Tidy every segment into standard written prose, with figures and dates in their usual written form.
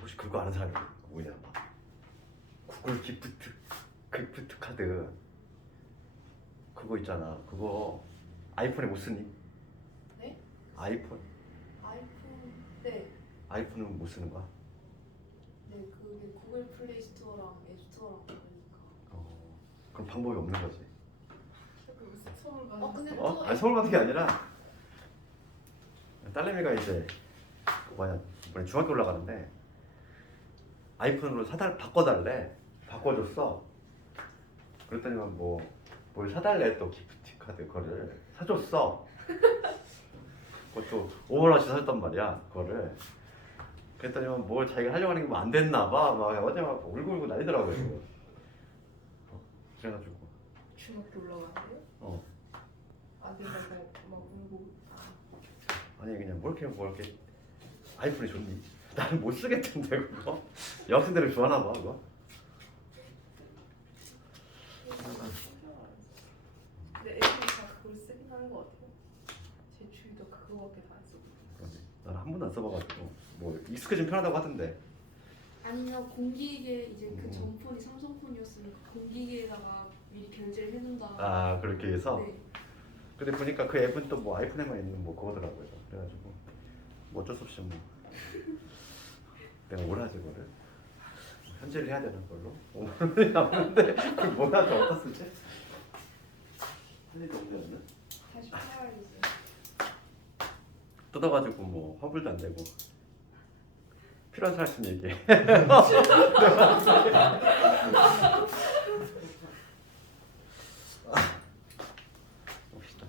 혹시 그거 아는 사람이 뭐냐? 구글 기프트 카드 그거 있잖아. 그거 아이폰에 못 쓰니? 네? 아이폰? 네. 아이폰은 못 쓰는 거야? 네, 그게 구글 플레이 스토어랑 앱 스토어랑 다르니까. 그럼 방법이 없는 거지. 서울 가서. 근데 또 아니 서울 같은 게 아니라 딸내미가 이제 그 뭐냐 이번에 중학교 올라가는데 아이폰으로 바꿔달래. 바꿔줬어. 그랬더니만 뭘 사달래 또 기프트 카드 그거를 사줬어. 그것도 5만원씩 사줬단 말이야 그거를. 그랬더니만 뭘 자기가 하려고 하는 게 뭐 안 됐나 봐. 막 어제 막 울고 난리더라고요. 그래가지고 중학교 올라가는데요? 안 된다고 막 울고. 아니 그냥 뭘 이렇게 아이폰이 좋니? 나는 못 쓰겠던데 그거. 여학생들은 좋아하나 봐 그거. 근데 애들이 다 그걸 쓰긴 하는 것 같아요. 제 주위도 그거밖에 다 안 쓰고. 그러네. 나는 한 번도 안 써봐가지고 뭐 익숙해지면 편하다고 하던데. 아니면 공기계 이제 그 전폰이 삼성폰이었으니까 공기계에다가 미리 결제를 해둔다. 아 그렇게 해서. 네. 근데 보니까 그 앱은 또 뭐 아이폰에만 있는 뭐 그거더라고요. 그래가지고 뭐 어쩔 수 없이 뭐 내가 뭘 하지 그거를 현질을 해야 되는 걸로. 5만 원이 남는데 그 뭐라 더 어디다 쓰지? 할 일이 없네. 다시 팔아야지. 뜯어가지고 뭐 환불도 안 되고. 필요한 사람 있으면 얘기해. 봅시다.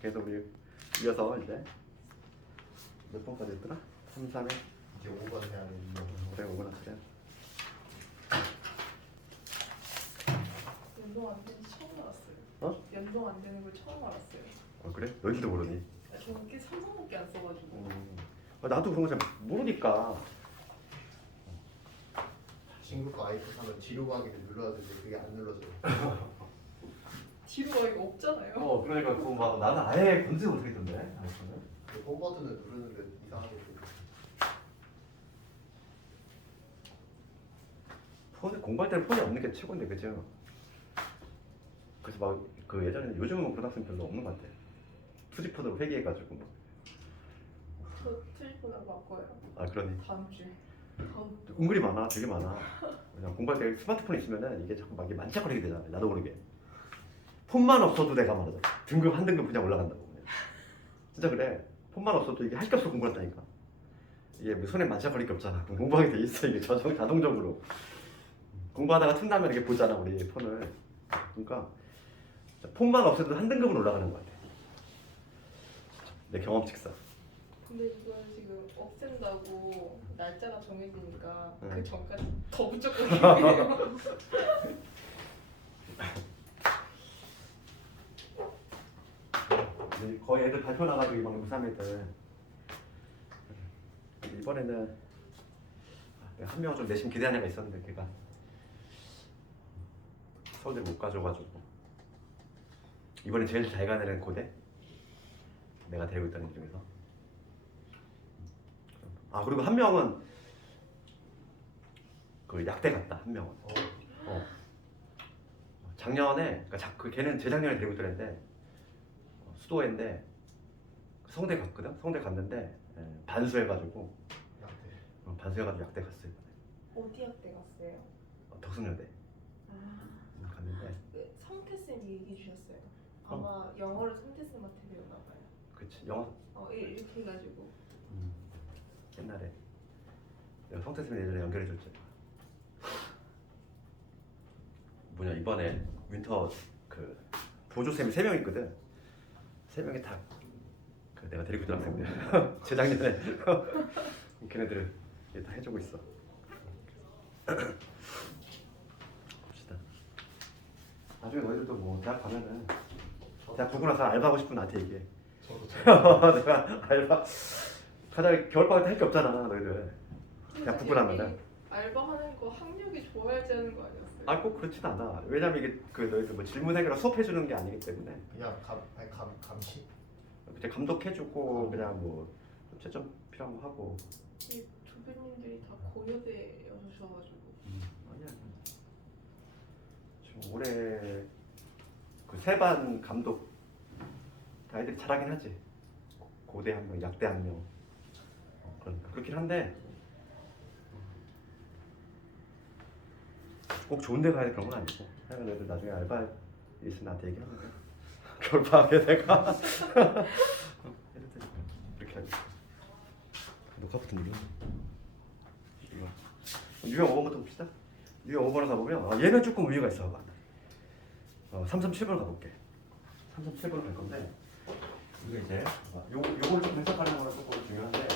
그래서 우리 이어서 이제 몇 번까지 했더라? 3, 4회? 이제 5번 해야 되는데 그래 5번 하자. 연동 안 되는 처음 알았어요. 어? 연동 안 되는 걸 처음 알았어요. 그래? 너희들도 모르니? 저는 꽤 삼성밖에 안 써가지고. 나도 그런 거 잘 모르니까. 친구 거 아이폰 사면 뒤로 가기를 눌러야 되는데 그게 안 눌러져요. 뒤로 가기가 없잖아요. 그러니까 그거 막 나는 아예 건지 못하겠던데. 아이폰은. 그 홈 버튼을 누르는데 이상하게 공부할 때는 폰이 없는 게 최고인데 그죠? 그래서 막 그 예전에 요즘은 그런 학생 별로 없는 것 같아. 투지폰으로 회귀해가지고 막. 저 트리폰을 바꿔요. 아 그러니. 다음 주에. 다음. 은근히 많아, 되게 많아. 그냥 공부할 때 스마트폰 있으면은 이게 자꾸 막 이게 만짝거리게 되잖아. 나도 모르게. 폰만 없어도 내가 말하자. 등급 한 등급 그냥 올라간다고. 그냥. 진짜 그래. 폰만 없어도 이게 할 게 없어 공부한다니까. 이게 뭐 손에 만짝거릴 게 없잖아. 공부하게 돼 있어 이게 자동적으로. 공부하다가 틈나면 이렇게 보잖아 우리 폰을. 그러니까 폰만 없어도 한 등급은 올라가는 것 같아. 내 경험칙상. 근데 이걸 지금 없앤다고 날짜가 정해지니까 응. 그 전까지 더 무조건. 거의 애들 발표 나가지고 이번에 고3 애들. 이번에는 내가 한 명은 좀 내심 기대하는 애가 있었는데 걔가 서울대 못 가져가지고 이번에 제일 잘 가는 애는 고대. 내가 데리고 있다는 애 중에서. 그리고 한 명은 그 약대 갔다. 한 명은. 작년에 그러니까 걔는 재작년에 데리고 있던 애인데 수도애인데 성대 갔거든. 성대 갔는데 반수해가지고 반수해가지고 약대 갔어요. 어디 학대 갔어요? 덕순여대 갔는데. 그 성태쌤이 얘기해 주셨어요. 아마 영어를 성태쌤한테 배웠나 봐요. 그치 영어. 이렇게 해가지고. 옛날에 내가 성태쌤이 예전에 연결해줬지. 이번에 윈터 그 보조쌤이 3명 있거든. 3명이 다 그 내가 데리고 있던 학생들. 재작년에 걔네들 다 해주고 있어. 봅시다. 나중에 너희들도 뭐 대학 가면은 대학 보고 나서 알바하고 싶으면 나한테 얘기해. 내가 알바 가장 겨울방학 때 할 게 없잖아 너희들. 대학 보고 나면은. 알바하는 거 학력이 좋아야지 하는 거 아니었어요? 꼭 그렇진 않아. 왜냐면 이게 그 너희들 뭐 질문 해결 수업해 주는 게 아니기 때문에. 그냥 감시? 그때 감독해주고 그냥 뭐 채점 필요한 거 하고. 이 대표님들이 다 고려대여셔가지고 아니야. 지금 올해 그 세반 감독 아이들이 잘하긴 하지. 고대 한 명, 약대 한 명. 그러니까 그렇긴 한데 꼭 좋은 데 가야 될 그런 건 아니고 그냥 애들 나중에 알바 있으면 나한테 얘기하면 돼. 겨울방학에 내가 이렇게 하지. 녹화 버튼 누르. 이거 유형 5번부터 봅시다. 유형 5번을 가보면 얘는 조금 의미가 있어. 봐봐. 337번 가볼게. 337번 갈 건데 이게 이제 요걸 좀 해석하는 거는 조금 중요한데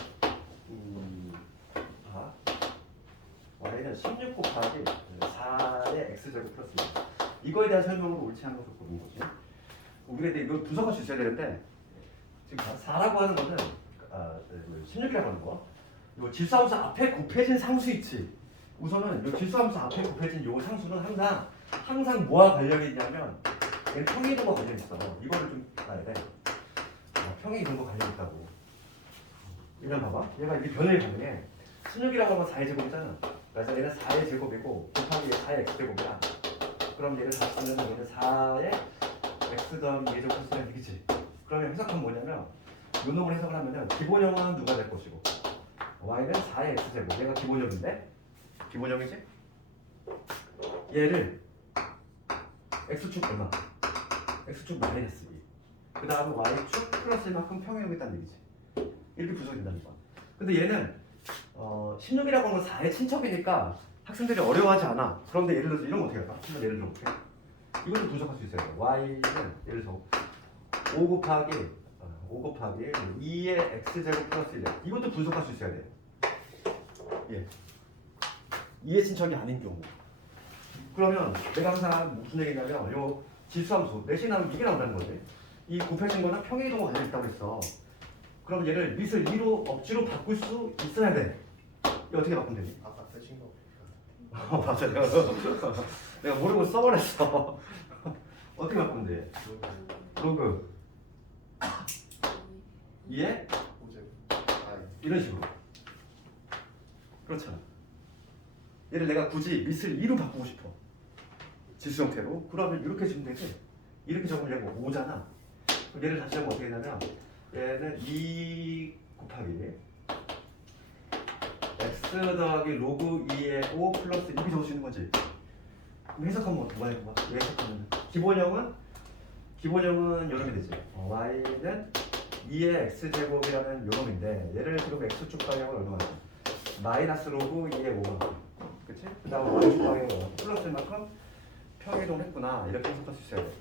y는 16 곱하기 4의 x제곱 플러스 2. 이거에 대한 설명으로 옳지 않은 것을 보는 거지. 우리가 이제 이걸 분석할 수 있어야 되는데 지금 4라고 하는 거는 16이라고 하는 거. 요 질소함수 앞에 곱해진 상수 있지. 우선은 요 질소함수 앞에 곱해진 요 상수는 항상 뭐와 관련이 있냐면 얘는 평이동과 관련이 있어. 이거를 좀 봐야 돼. 평이동과 관련이 있다고. 이건 봐봐. 얘가 이게 변형이 가능해. 16이라고 하면 4의 제곱이잖아. 그래서 얘는 4의 제곱이고 곱하기 4의 x제곱이야. 그럼 얘를 다시 쓰면 얘는 4의 x 더하기 2의 제곱 플러스 1이지. 그러면 해석하면 뭐냐면 요 놈을 해석을 하면은 기본형은 누가 될 것이고 y는 4의 x제곱. 얘가 기본형인데 기본형이지? 얘를 x축 얼마? x축 마이너스 2. 그 다음에 y축 플러스 1만큼 평형이겠다는 얘기지. 이렇게 분석이 된다는 거야. 근데 얘는 16이라고 하는 건 4의 친척이니까 학생들이 어려워하지 않아. 그런데 예를 들어서 이런 거 어떻게 할까? 예를 들어 볼게. 이것도 분석할 수 있어요. y는 예를 들어서 5 곱하기 2의 x제곱 플러스 1. 이것도 분석할 수 있어야 돼. 예. 2의 친척이 아닌 경우. 그러면 내가 항상 무슨 얘기냐면 요 질소함수 내신하면 이게 나온다는 거지. 이 곱해진 거는 평행이동과 관련이 있다고 했어. 그럼 얘를 밑을 2로 억지로 바꿀 수 있어야 돼. 이거 어떻게 바꾸면 되니? 아까 쓰신 거 맞아. 내가 모르고 써버렸어. 어떻게 바꾸면 돼? 로그 2에 오제 이런 식으로. 그렇잖아. 얘를 내가 굳이 밑을 2로 바꾸고 싶어. 지수 형태로. 그러면 이렇게 주면 되지. 이렇게 적으면 얘가 5잖아. 그럼 얘를 다시 하면 어떻게 되냐면 얘는 2 곱하기 x 더하기 로그 2의 5 플러스 이렇게 적을 수 있는 거지. 그럼 해석하면 뭐가 해봐? 왜 해석하면 기본형은 요놈이 되지. y는 2의 x제곱이라는 요놈인데 얘를 지금 x축 방향을 얼마나 마이너스 로그 2의 5가 그치? 그 다음에 y축 방향을 플러스만큼 평이동했구나 이렇게 해석할 수 있어야 돼.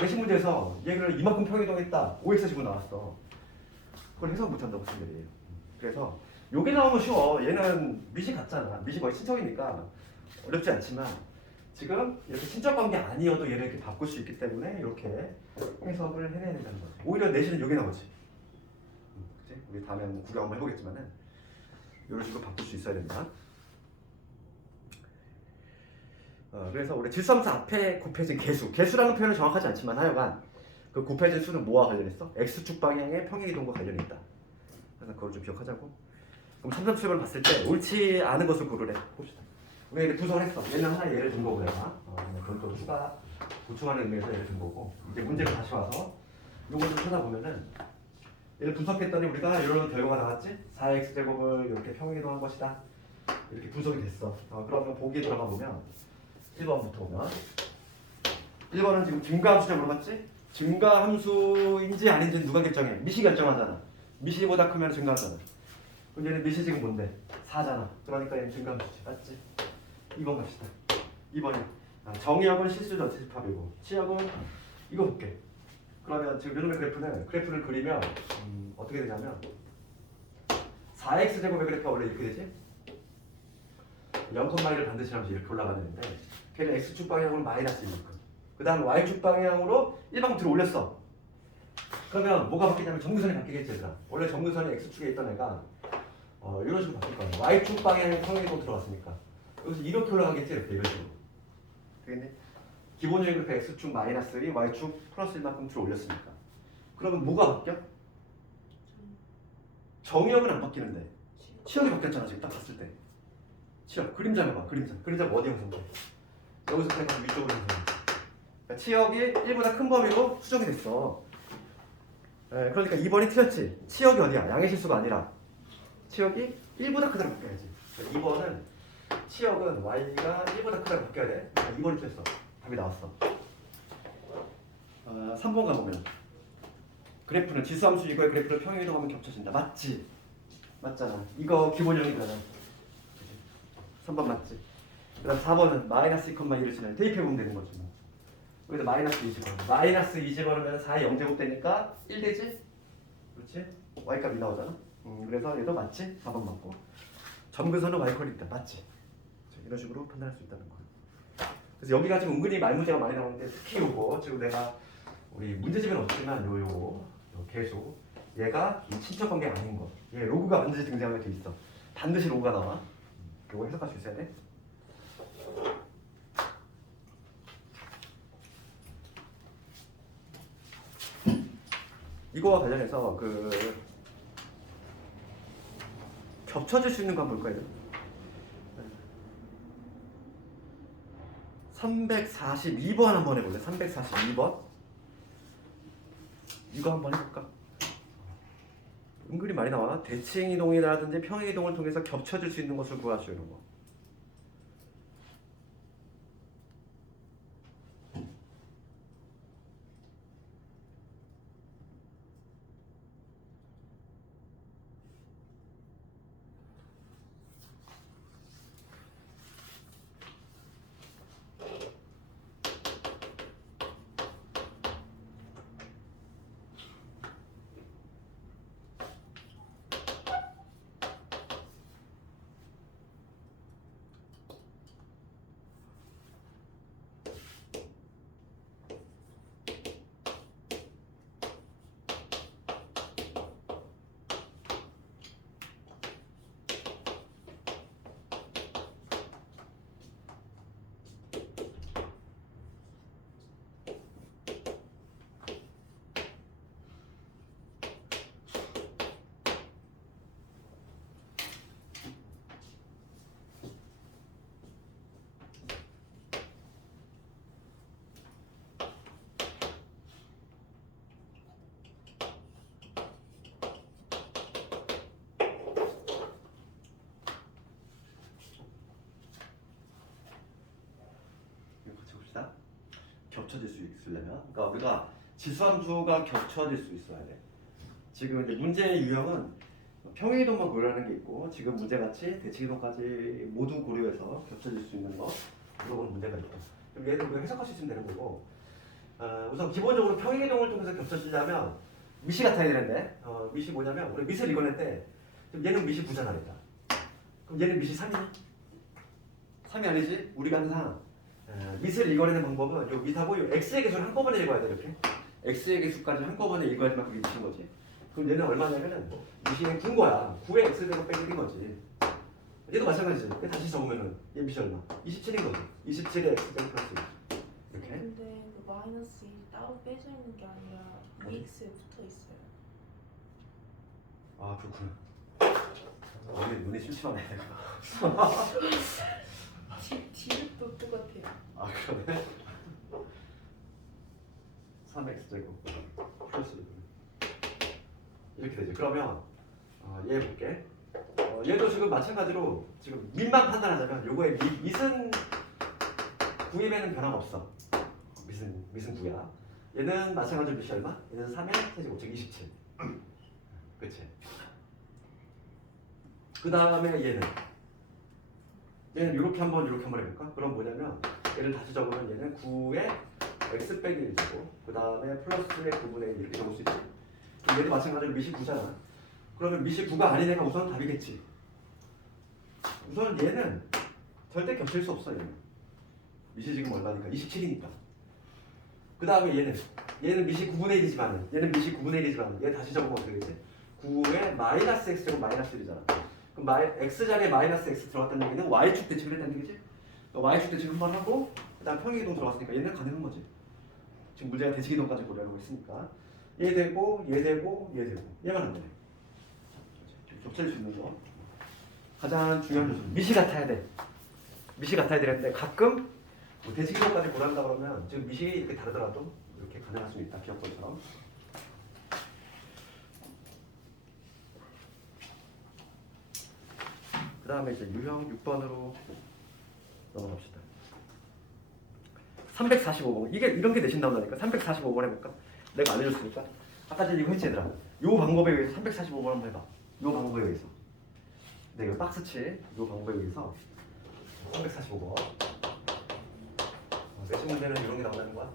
외신 문제에서 얘를 이만큼 평이동했다 5x 지고 나왔어. 그걸 해석 못한다고 친구들이. 그래서 요게 나오면 쉬워. 얘는 밑이 같잖아. 밑이 거의 친척이니까 어렵지 않지만 지금 이렇게 친척 관계 아니어도 얘를 이렇게 바꿀 수 있기 때문에 이렇게 해석을 해내야 된다는 거지. 오히려 내신은 요게 나오지. 그치? 우리 다음에 한번 구경 한번 해보겠지만은 이런 식으로 바꿀 수 있어야 된다. 그래서 우리 질소함수 앞에 곱해진 개수라는 표현은 정확하지 않지만 하여간 그 곱해진 수는 뭐와 관련했어? x축 방향의 평행이동과 관련이 있다. 그래서 그걸 좀 기억하자고. 그럼 337번을 봤을 때 옳지 않은 것을 고르래. 봅시다. 우리가 이제 분석을 했어. 얘는 하나 예를 든 거고 내가 그걸 또 추가 보충하는 의미에서 예를 든 거고 이제 문제가 다시 와서 요걸 좀 찾아보면은 얘를 분석했더니 우리가 이런 결과가 나왔지? 4x제곱을 이렇게 평행이동한 것이다. 이렇게 분석이 됐어. 그러면 보기에 들어가 보면 1번부터 보면 1번은 지금 증가함수죠 물어봤지? 증가함수인지 아닌지는 누가 결정해? 밑이 결정하잖아. 밑이보다 크면 증가하잖아. 그럼 얘는 밑이 지금 뭔데? 4잖아. 그러니까 얘는 증가함수지. 맞지? 2번 갑시다. 2번에 정의역은 실수 전체 집합이고 치역은 이거 볼게. 그러면 지금 이놈의 그래프를 그리면 어떻게 되냐면 4x제곱의 그래프가 원래 이렇게 되지? 0,1을 반드시 하면서 이렇게 올라가야 되는데 걔는 x축 방향으로 마이너스 1만큼 그 다음 y축 방향으로 1만큼 들어 올렸어. 그러면 뭐가 바뀌냐면 정근선이 바뀌겠지 얘들아. 원래 정근선이 x축에 있던 애가 이런 식으로 바뀔 거야. y축 방향에 평행이동 들어갔으니까 여기서 이렇게 올라가겠지 이렇게 이런 식으로. 되겠니? 기본적인 그래프 x축 마이너스 1, y축 플러스 1만큼 들어 올렸으니까 그러면 뭐가 바뀌어? 정의역은 안 바뀌는데 치역이 바뀌었잖아 지금 딱 봤을 때. 치역 그림자가 봐. 그림자가 어디 형성돼? 여기서 그냥 위쪽으로 형성돼. 그러니까 치역이 1보다 큰 범위로 수정이 됐어. 그러니까 2번이 틀렸지. 치역이 어디야? 양의 실수가 아니라 치역이 1보다 크다고 바뀌어야지. 2번은 치역은 y가 1보다 크다고 바뀌어야 돼. 2번이 틀렸어. 답이 나왔어. 3번 가보면 그래프는 지수함수 이거의 그래프를 평행이동하면 겹쳐진다. 맞지? 맞잖아. 이거 기본 정의잖아. 3번 맞지? 그 다음 4번은 마이너스 2,2를 지나요. 대입해보면 되는 거지 뭐. 여기서 마이너스 20원. 마이너스 20원이면 4의 0제곱 되니까 1 되지? 그렇지? y값이 나오잖아. 그래서 얘도 맞지? 4번 맞고. 점근선은 y컬이 있다. 맞지? 이런 식으로 판단할 수 있다는 거야. 그래서 여기가 지금 은근히 말 문제가 많이 나오는데 특히 요거 지금 내가 우리 문제집에는 없지만 요 계수 얘가 이 친척 관계 아닌 거. 얘 로그가 반드시 등장하게 돼 있어. 반드시 로그가 나와. 요거 해석할 수 있어야 돼. 이거와 관련해서 그 겹쳐질 수 있는 거 한번 볼 거예요. 342번 한번 해볼래? 342번. 이거 한번 해볼까? 은근히 많이 나와. 대칭 이동이라든지 평행 이동을 통해서 겹쳐질 수 있는 것을 구하시오. 이런 거. 겹쳐질 수 있으려면, 그러니까 우리가 지수함수가 겹쳐질 수 있어야 돼. 지금 이제 문제의 유형은 평행이동만 고려하는 게 있고, 지금 문제같이 대칭이동까지 모두 고려해서 ገብ쳐질 수 있는 거 물어보는 문제가 있다. 그럼 얘를 우리가 해석할 수 있으면 되는 거고, 우선 기본적으로 평행이동을 통해서 겹쳐지려면 밑이 같아야 되는데, 밑이 뭐냐면 우리 밑을 이거는데 그럼 얘는 밑이 9잖아 일단. 그럼 얘는 밑이 3이냐? 3이 아니지? 우리가 항상 밑을 읽어내는 방법은 요 밑하고 요 x의 개수를 한꺼번에 읽어야 돼. 이렇게 x의 개수까지 한꺼번에 읽어야지만 그게 밑인 거지. 그럼 얘는 얼마냐면은 밑이 9인 거야. 9의 x제곱 빼기 1인 거지. 얘도 마찬가지지. 다시 적으면은 얘 밑이 얼마? 27인 거지. 27의 x제곱 플러스 1. 이렇게. 근데 그 마이너스 1이 따로 빼져 있는 게 아니라 EX에 붙어 있어요. 아 그렇구나. 눈이 심심하네. D도 똑같아요. 아 그러네. 3x제곱 플러스 1 이렇게 되죠. 그러면 얘 볼게. 얘도 지금 마찬가지로 지금 밑만 판단하자면 요거의 밑은 9임에는 변화가 없어. 밑은 9야. 얘는 마찬가지로 밑이 얼마? 얘는 3의 세제곱 즉 27. 그치? 그 다음에 얘는 이렇게 한번 해볼까? 그럼 뭐냐면 얘를 다시 적으면 얘는 9의 x 빼기 1이고 그 다음에 플러스의 9분의 1 이렇게 적을 수 있지. 얘도 마찬가지로 밑이 9잖아. 그러면 밑이 9가 아닌 애가 우선 답이겠지. 우선 얘는 절대 겹칠 수 없어. 얘는 밑이 지금 얼마니까? 27이니까. 그 다음에 얘는 밑이 9분의 1이지만 얘는 밑이 9분의 1이지만 얘 다시 적으면 어떻게 되지? 9의 마이너스 x제곱 마이너스 1이잖아. 그럼 x 자리에 마이너스 x 들어갔다는 얘기는 y축 대칭을 했다는 얘기지? y축 대칭 한번 하고 그 다음 평행이동 들어갔으니까 얘는 가능한 거지. 지금 문제가 대칭이동까지 고려하고 있으니까 얘 되고 얘 되고 얘 되고 얘만 안 되네. 겹칠 수 있는 거. 가장 중요한 요소 미시 같아야 돼. 미시 같아야 되는데 가끔 뭐 대칭도까지 고난다 그러면 지금 미시 이렇게 다르더라도 이렇게 가능할 수 있다. 기억법처럼. 그 다음에 이제 유형 6번으로 넘어갑시다. 345번. 이게 이런 게 내신다고 하니까 345번 해볼까? 내가 안 해줬으니까. 아까 전에 이거 했지 얘들아. 요 방법에 의해서 345번 한번 해봐. 요 방법에 의해서. 네, 이거 박스치. 요 방법에 의해서 345번. 내신 문제는 이런 게 나온다는 거야.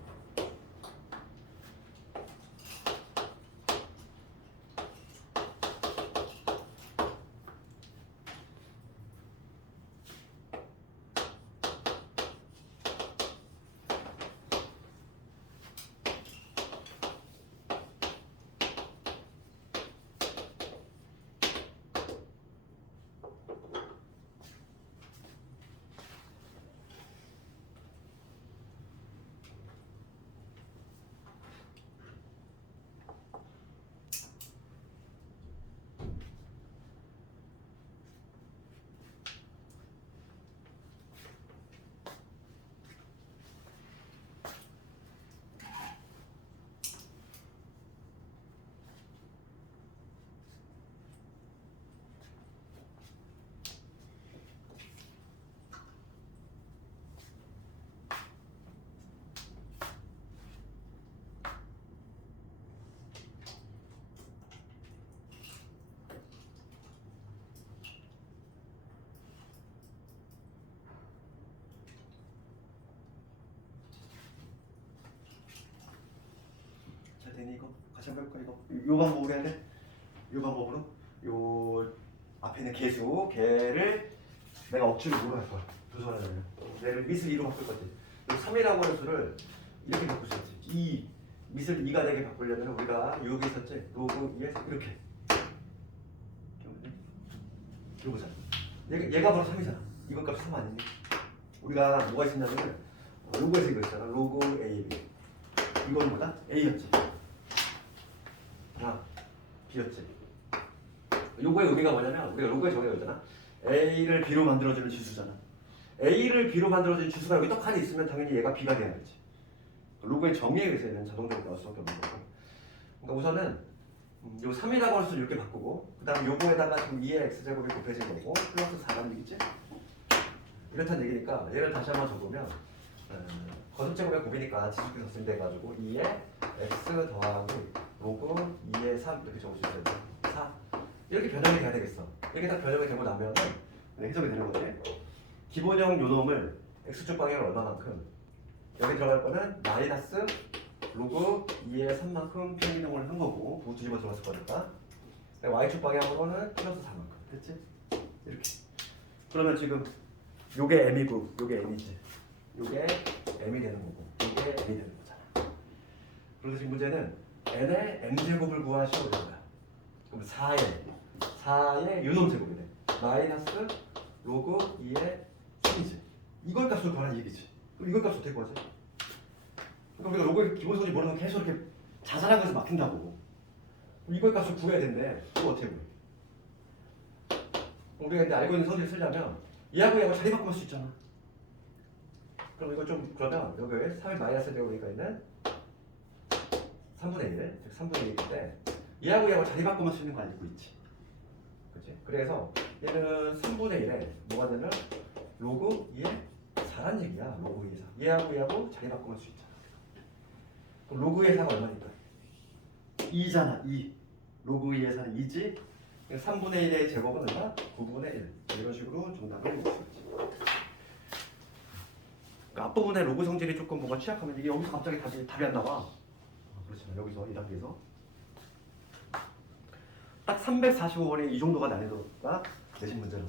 잘 되니 이거? 같이 한번 해볼까 이거? 요 방법으로 해야 돼? 요 방법으로? 요 앞에 있는 개수 개를 내가 억지로 뭐로 할 거야? 두 손에 넣으면 얘를 미슬 2로 바꿀 거지. 요 3이라고 하는 수를 이렇게 바꿀 수 있지. 2 미슬 2가 되게 바꾸려면 우리가 여기 있었지? 로그 2에서 이렇게 이거 보자. 얘가 바로 3이잖아. 이거 값이 3 아니니? 우리가 뭐가 있었냐면 로그에서 이거 있잖아. 로그 A, B. 이거는 뭐다? A였지. 하나, B였지. 요거의 의미가 뭐냐면 우리가 로그에 정해져 있잖아. A를 B로 만들어주는 지수잖아. A를 B로 만들어주는 지수가 여기 떡하니 있으면 당연히 얘가 B가 돼야겠지. 로그의 정의에 의해서 얘는 자동적으로 나올 수밖에 없는 거고. 그러니까 우선은 요 3이라고 할 수를 이렇게 바꾸고 그 다음 요거에다가 지금 2의 x제곱이 곱해진 거고 플러스 4라는 얘기지? 이렇다는 얘기니까 얘를 다시 한번 적으면 거듭제곱의 곱이니까 지수끼리 덧셈돼가지고 2의 x 더하기 로그 2의 3 이렇게 적을 수 있어요. 4 이렇게 변형이 돼야 되겠어. 이렇게 딱 변형이 되고 나면 해석이 되는 거지. 기본형 요놈을 x축 방향을 얼마만큼 여기 들어갈 거는 마이너스 로그 2의 3만큼 평균형을 한 거고 두 뒤집어 들어갔을 거니까 y축 방향으로는 플러스 4만큼 됐지? 이렇게 그러면 지금 요게 m이고 요게 m이지 요게 m이 되는 거고 요게 n이 되는 거잖아. 그래서 지금 문제는 n의 m제곱을 구하시오 이런 거야. 그럼 4의 유놈 제곱이네. 마이너스 로그 2의 3이지. 이걸 값으로 구하는 얘기지. 그럼 이걸 값을 어떻게 구하지? 그러니까 우리가 로그의 기본소리 모르면 계속 이렇게 자잘한 것을 막힌다고. 이걸 값을 구해야 되는데 이거 어떻게 구해? 우리가 근데 알고 있는 성질을 쓰려면 얘하고 얘하고 자리 바꾸면 수 있잖아. 그럼 이거 좀 그러면 여기 3의 마이너스 제곱이니까 있는 3분의 1, 즉 3분의 1인데 얘하고 얘하고 자리 바꾸면 수 있는 거 알고 있지. 그치? 그래서 얘는 3분의 1에 뭐가 되면 로그 2의 4란 얘기야. 로그 2의 4. 얘하고 얘하고 자리 바꾸면 수 있잖아. 그럼 로그 2의 4가 얼마니까? 2잖아. 2. 로그 2의 4는 2지. 3분의 1의 제곱은 얼마? 9분의 1. 이런 식으로 정답을 낼 수 있지. 그러니까 앞부분에 로그 성질이 조금 뭔가 취약하면 이게 여기서 갑자기 답이 안 나와. 그렇지만 여기서 이 단계에서 딱 345번에 이 정도가 난이도가 내신 문제로.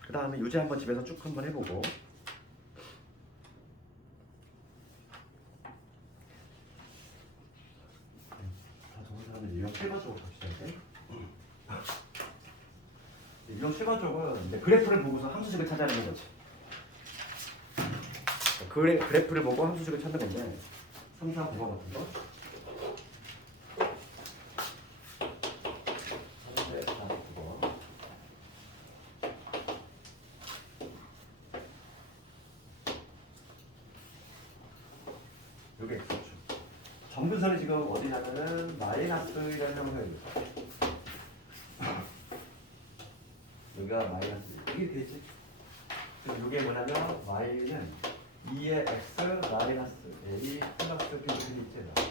그 다음에 유제 한번 집에서 쭉 한번 해보고. 다 적은 사람은 유형 7번 쪽으로 갑시다. 이제. 유형 7번 쪽은 이제 그래프를 보고서 함수식을 찾아내는 거지. 그래프를 보고 함수식을 찾는 건데 3, 4, 9번 같은 거. 점근선이 지금 어디냐면은 마이너스라는 형성입니다. 여기가 마이너스 이게 되지. 그럼 이게 뭐냐면 y는 2의 x 마이너스 a 플러스 b 이렇게 있잖아.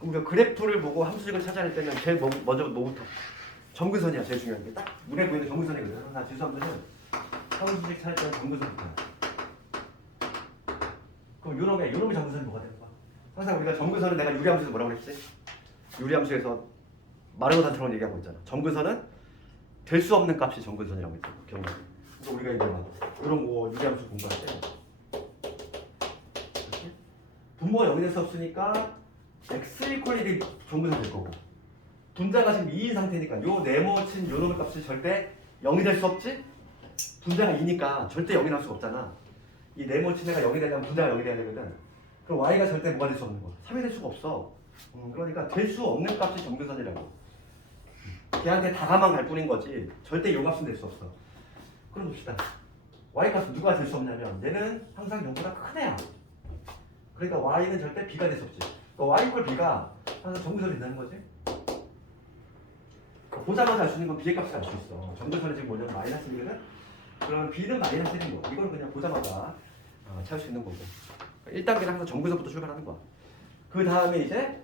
그럼 그 그래프를 보고 함수식을 찾아낼 때는 제일 먼저 뭐부터? 점근선이야 제일 중요한 게. 딱 눈에 보이는 점근선이거든. 나 지수함수는 함수식 찾을 때는 점근선부터. 그럼 요놈이 점근선이 뭐가 되는 거야? 항상 우리가 점근선은 내가 유리함수에서 뭐라고 그랬지? 유리함수에서 마르고 단처럼 얘기하고 있잖아. 점근선은 될 수 없는 값이 점근선이라고 했잖아. 기억나? 그러니까 우리가 이제 막 이런 거 유리함수 공부할 때 그렇지? 분모가 0이 될 수 없으니까 x 이퀄 1이 점근선 될 거고 분자가 지금 2인 상태니까 요 네모친 요 놈의 값이 절대 0이 될 수 없지? 분자가 2니까 절대 0이 나올 수가 없잖아. 이 네모친 애가 0이 되려면 분자가 0이 돼야 되거든. 그럼 y가 절대 뭐가 될 수 없는 거야? 3이 될 수가 없어. 그러니까 될 수 없는 값이 점근선이라고. 걔한테 다가만 갈 뿐인 거지 절대 요 값은 될 수 없어. 그럼 봅시다. y 값은 누가 될 수 없냐면 얘는 항상 0보다 큰 애야. 그러니까 y는 절대 b가 될 수 없지. 그러니까 y 이퀄 b가 항상 점근선이 된다는 거지. 보자마자 알 수 있는 건 b의 값을 알 수 있어. 점근선이 지금 뭐냐면 마이너스 1이거든. 그러면 b는 마이너스 1인 거야. 이걸 그냥 보자마자 찾을 수 있는 거고. 1단계는 항상 점근선부터 출발하는 거야. 그 다음에 이제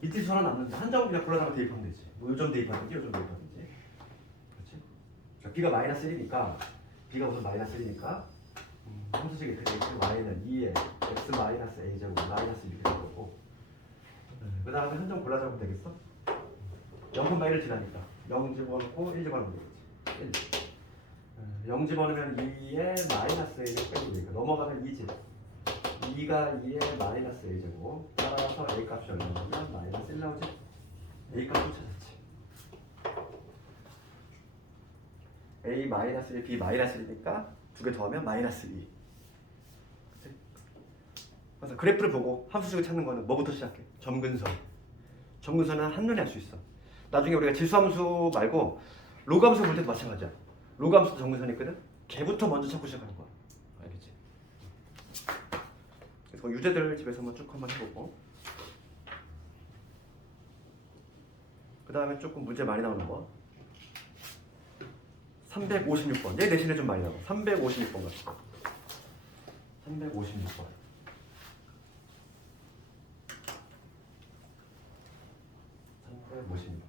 밑에 수는 남는데 한 점을 그냥 골라다가 대입하면 되지. 뭐 요점 대입하든지 요점 대입하든지. 그렇지? 그러니까 b가 마이너스 1이니까 b가 우선 마이너스 1이니까 함수식이 이렇게 돼 있고 y는 2에 x 마이너스 a 제곱 마이너스 이렇게 될 거고. 그 다음에 한 점 골라잡으면 되겠어? 0,1을 지나니까 0 집어넣고 1 집어넣으면 되겠지. 0 집어넣으면 2에 마이너스 a를 빼고 되니까 넘어가면 2지. 2가 2에 마이너스 a 제곱 따라서 a 값이 얼마냐면 마이너스 1 나오지. a 값을 찾았지. a 마이너스 1, b 마이너스 1이니까 두 개 더하면 마이너스 2. 그치? 그래서 그래프를 보고 함수식을 찾는 거는 뭐부터 시작해? 점근선. 점근선은 한눈에 알 수 있어. 나중에 우리가 지수함수 말고 로그함수 볼 때도 마찬가지야. 로그함수도 점근선이 있거든. 걔부터 먼저 찾고 시작하는 거야. 알겠지? 그래서 유제들 집에서 한번 쭉 한번 해보고 그 다음에 조금 문제 많이 나오는 거 356번. 얘 대신에 좀 많이 나와. 356번 같은 거. 356번. 356번.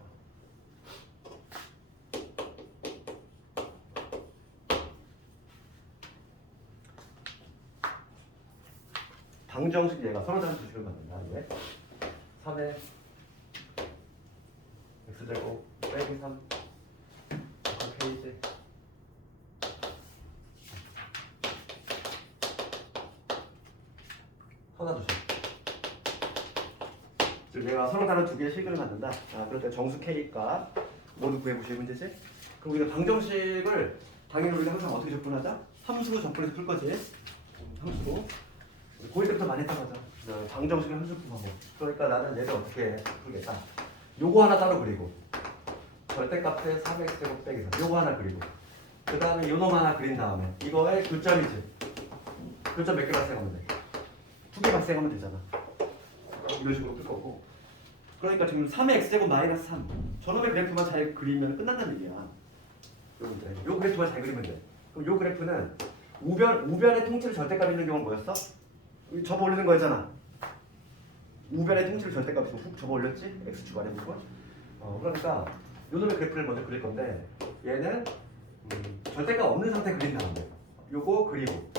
방정식 얘가 서로 다른 수식을 만든다. 왜? 3의 x제곱 빼기 3 k제 선화두식. 즉 내가 서로 다른 두 개의 식을 만든다. 그럴 때 정수 k값 모두 구해보실 문제지? 그럼 우리가 방정식을 당연히 우리가 항상 어떻게 접근하자? 함수로 접근해서 풀 거지. 함수로. 고1 때부터 많이 했던 거죠. 방정식을 함수로 풀고. 그러니까 나는 얘를 어떻게 풀겠다. 요거 하나 따로 그리고 절대값의 3x제곱 빼기 3 요거 하나 그리고 그 다음에 요놈 하나 그린 다음에 이거의 교점이지. 교점 몇 개 발생하면 돼? 2개 발생하면 되잖아. 이런 식으로 풀 거고. 그러니까 지금 3의 x제곱 마이너스 3 저놈의 그래프만 잘 그리면 끝난다는 얘기야. 요 그래프만 잘 그리면 돼. 그럼 요 그래프는 우변의 통치를 절대값 있는 경우는 뭐였어? 접어 올리는 거였잖아. 우변의 통치를 절대값 있으면 훅 접어 올렸지? x축 아래 부분. 그러니까 요놈의 그래프를 먼저 그릴 건데 얘는 절대값 없는 상태 그린 다음에 요거 그리고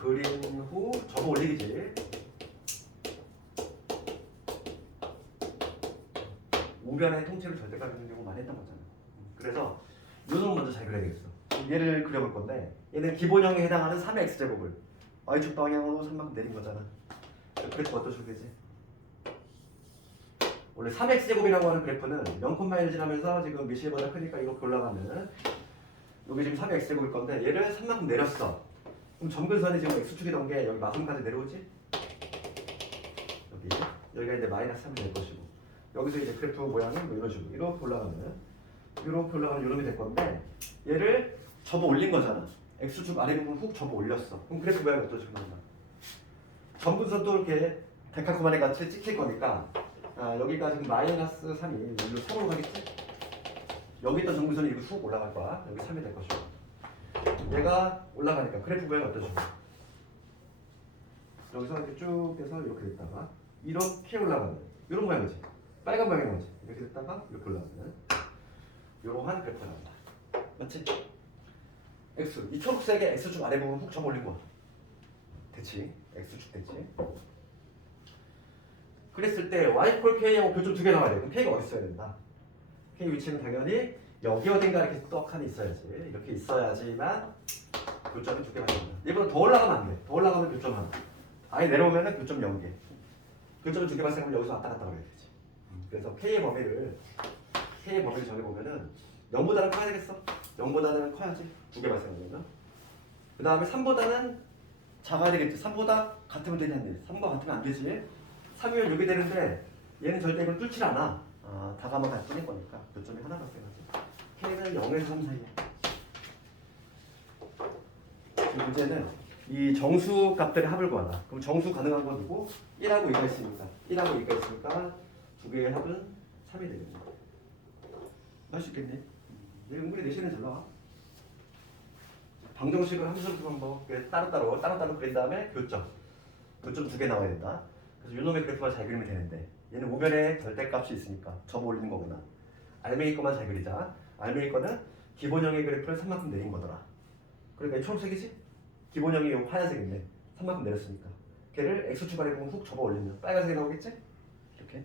그린 후 접어 올리기지. 우변의 통치를 절대값 있는 경우 많이 했던 거잖아. 그래서 요놈 먼저 잘 그려야겠어. 얘를 그려볼 건데 얘는 기본형에 해당하는 3의 x제곱을 y축 방향으로 3만큼 내린 거잖아. 그래프 어떤 식으로 되지? 원래 3x제곱이라고 하는 그래프는 0,1 지나면서 지금 미실보다 크니까 이렇게 올라가면 여기 지금 3의 x제곱일 건데 얘를 3만큼 내렸어. 그럼 점근선이 지금 x축이던 게 여기 마감까지 내려오지? 여기가 이제 마이너스 3이 될 것이고 여기서 이제 그래프 모양은 뭐 이런 식으로 이렇게 올라가면 요놈이 될 건데 얘를 접어 올린 거잖아. x축 아래 부분 훅 접어 올렸어. 그럼 그래프 모양이 어떤 식으로 나온다? 전분선 또 이렇게 데칼코마니 같이 찍힐 거니까 여기가 지금 마이너스 3이 여기로 3으로 가겠지? 여기 있던 전분선이 이렇게 훅 올라갈 거야. 여기 3이 될 것이고 얘가 올라가니까 그래프 모양이 어떠시고 여기서 이렇게 쭉 해서 이렇게 됐다가 이렇게 올라가는 이런 모양이지. 빨간 모양이 나오지. 이렇게 됐다가 이렇게 올라가는 이러한 그래프가 나온다. 맞지? X 이 초록색의 X축 아래 부분 훅 점 올린 거야. 됐지? X축 됐지? 그랬을 때 Y 콜 K하고 교점 2개 나와야 돼. 그럼 K가 어디 있어야 된다? K 위치는 당연히 여기 어딘가 이렇게 떡하니 있어야지. 이렇게 있어야지만 교점이 2개가 됩니다. 얘보다 더 올라가면 안 돼. 더 올라가면 교점 하나. 아예 내려오면은 교점 0개. 교점을 2개 발생하면 여기서 왔다 갔다 그래야 되지. 그래서 K의 범위를 정해보면은 0보다는 커야 되겠어. 0보다는 커야지. 2개 발생하면. 그 다음에 3보다는 작아야 되겠지. 3보다 같으면 되지 않니? 3과 같으면 안 되지. 3이면 6이 되는데 얘는 절대 이걸 뚫질 않아. 다가만 갈 뿐일 거니까 교점이 하나 발생하지. K는 0에서 3 사이야. 지금 문제는 이 정수 값들의 합을 구하라. 그럼 정수 가능한 건 누구? 1하고 2가 있으니까 1하고 2가 있으니까 두 개의 합은 3이 되겠네. 할 수 있겠네. 얘 은근히 내신은 잘 나와. 방정식을 함수로 푸는 법 따로따로 그린 다음에 교점 2개 나와야 된다. 그래서 요놈의 그래프가 잘 그리면 되는데 얘는 우변에 절대값이 있으니까 점 올리는 거구나. 알맹이 거만 잘 그리자. 알맹이 거는 기본형의 그래프를 3만큼 내린 거더라. 그러니까 이 초록색이지? 기본형이 이 하얀색인데 3만큼 내렸으니까 걔를 X축 아래 보면 훅 접어 올리면 빨간색이 나오겠지? 이렇게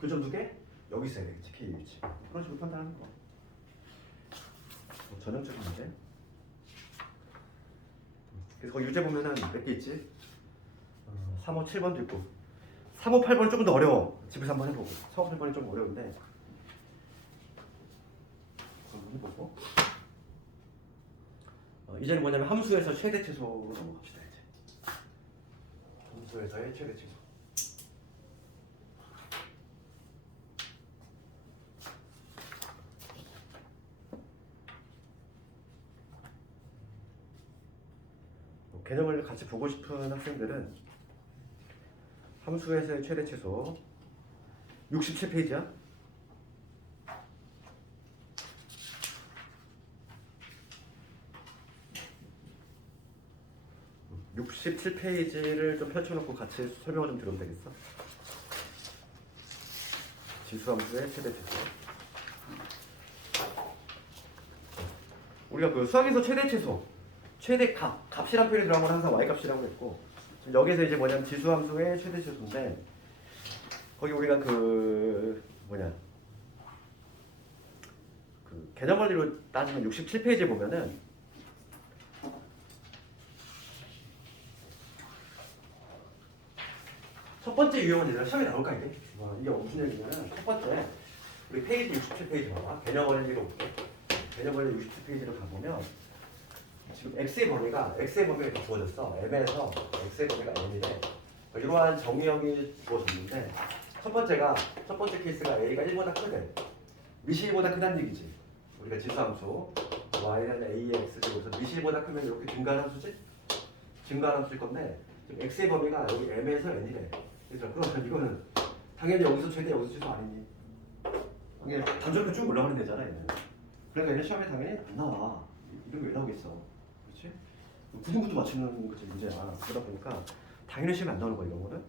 교점 2개 여기 있어야 되겠지. K 위치. 그런 식으로 판단하는 거. 전형적인 문제. 그래서 거기 유제 보면은 몇 개 있지? 3, 5, 7번도 있고 3, 5, 8번은 조금 더 어려워. 집에서 한번 해보고 3, 5, 8번이 좀 어려운데 한번 해보고 이제는 뭐냐면 함수에서 최대 최소로 넘어갑시다. 이제 함수에서의 최대 최소. 개념을 같이 보고 싶은 학생들은 함수에서의 최대 최소 67페이지야. 67페이지를 좀 펼쳐놓고 같이 설명을 좀 들으면 되겠어? 지수함수의 최대 최소. 우리가 그 수학에서 최대 최소, 최대 값이란 표현이 들어간 건 항상 y값이라고 했고 지금 여기서 이제 뭐냐면 지수함수의 최대 최소인데 거기 우리가 그 개념 원리로 따지면 67페이지에 보면은 첫 번째 유형은 얘들아 시험에 나올까 이게? 이게 무슨 얘기냐면 첫 번째 우리 페이지 67페이지 봐봐. 개념 원리로 볼게. 개념 원리 67페이지로 가보면 지금 x의 범위가 이렇게 주어졌어. m에서 x의 범위가 m이래. 이러한 정의형이 주어졌는데 첫 번째 케이스가 a가 1보다 크대. 미시 1보다 크다는 얘기지. 우리가 지수함수 y는 a의 x제곱에서 미시 1보다 크면 이렇게 증가한 함수지? 증가한 함수일 건데 지금 x의 범위가 여기 m에서 n이래. 그래서 그러면 이거는 당연히 여기서 최대 여기서 최소 아니니? 이게 단적으로 쭉 올라가면 되잖아 얘는. 그러니까 얘는 시험에 당연히 안 나와. 이런 게 왜 나오겠어? 그렇지? 구분구도 맞추는 거지 문제야. 그러다 보니까 당연히 시험에 안 나오는 거야 이런 거는.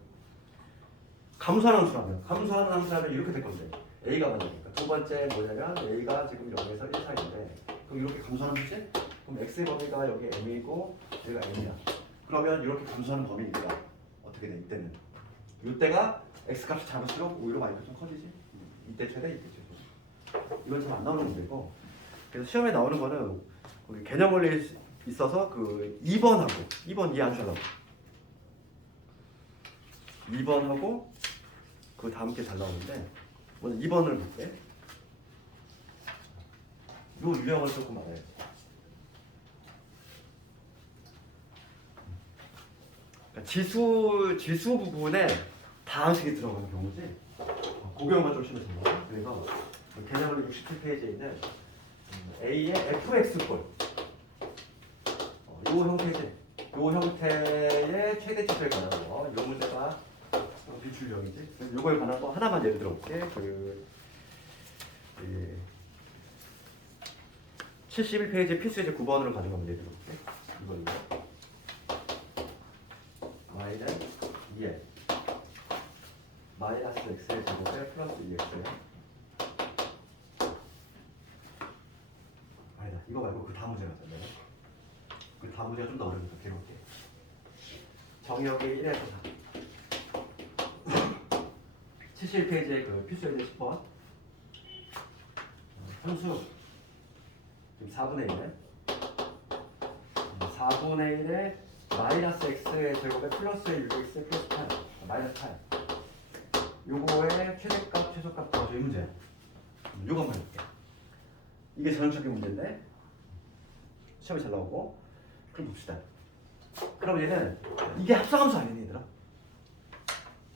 감소하는 함수라면 이렇게 될 건데 a가 만약이니까 두 번째 뭐냐면 a가 지금 0에서 1 사이인데 그럼 이렇게 감소하는 함수지? 그럼 x의 범위가 여기 m이고 여기가 n이야. 그러면 이렇게 감소하는 범위니까 어떻게 돼 이때는? 이때가 x 값이 작을수록 오히려 y가 좀 커지지. 이때 최대 이때 최소. 이건 잘 안 나오는 문제고. 그래서 시험에 나오는 거는 거기 개념 원리에 있어서 그 2번 이해 안 주려고. 2번하고 그 다음 게 잘 나오는데 먼저 2번을 볼게. 요 유형을 조금 알아야지. 그러니까 지수 부분에 다항식이 들어가는 경우지. 그 경우만 좀 신경 써봐. 그래서 개념 원리 67페이지에 있는 A의 fx꼴 이 형태지. 요 형태의 최대치수에 관한 거. 요 문제가 비출형이지. 요거에 관한 거 하나만 예를 들어볼게. 71페이지 필수예제 9번으로 가져가면 예를 들어볼게. 이걸로. y는 2에 마이너스 x의 제곱에 플러스 2x에 아니다. 이거 말고 그 다음 문제 같은데. 그 다음 문제가 좀 더 어려우니까 배울게. 정의역이 1에서 4. 71페이지의 그 필수예제 10번. 함수 지금 4분의 1에 4분의 1에 마이너스 x의 제곱에 플러스의 6x의 플러스 8 마이너스 8 요거의 최대값 최소값 구하죠. 이 문제 요것만 해볼게. 이게 전형적인 문제인데 시험에 잘 나오고. 그럼 봅시다. 그럼 얘는 이게 합성함수 아니니 얘들아?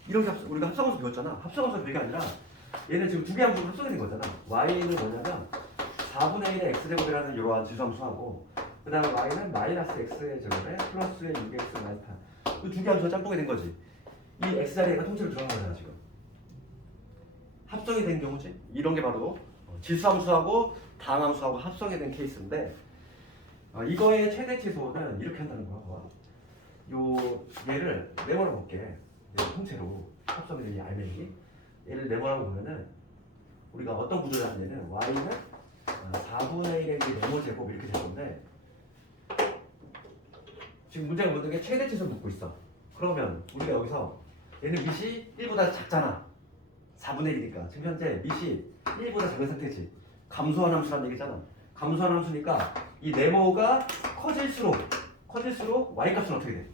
이런 게 우리가 합성함수 배웠잖아. 합성함수 배운 게 아니라 얘는 지금 두 개 함수가 합성이 된 거잖아. y는 뭐냐면 4분의 1의 x제곱이라는 이러한 지수함수하고 그 다음에 y는 마이너스 x의 제곱에 플러스의 6x 마이너스 8 그 두 개 함수가 짬뽕이 된 거지. 이 x 자리에가 통째로 들어간 거잖아 지금. 합성이 된 경우지. 이런 게 바로 지수함수하고 다항함수하고 합성이 된 케이스인데 이거의 최대치수는 이렇게 한다는 거야. 요 얘를 네모로 볼게. 얘를 통째로 합성이 된 이 알맹이 얘를 네모라고 보면은 우리가 어떤 구조를 하냐면 y는 4분의 1의 네모 제곱 이렇게 될 건데 지금 문제가 묻는 게 최대치수 묻고 있어. 그러면 우리가 여기서 얘는 밑이 1보다 작잖아. 4분의 1이니까 지금 현재 밑이 1보다 작은 상태지. 감소한 함수란 얘기잖아. 감소한 함수니까 이 네모가 커질수록 y값은 어떻게 돼?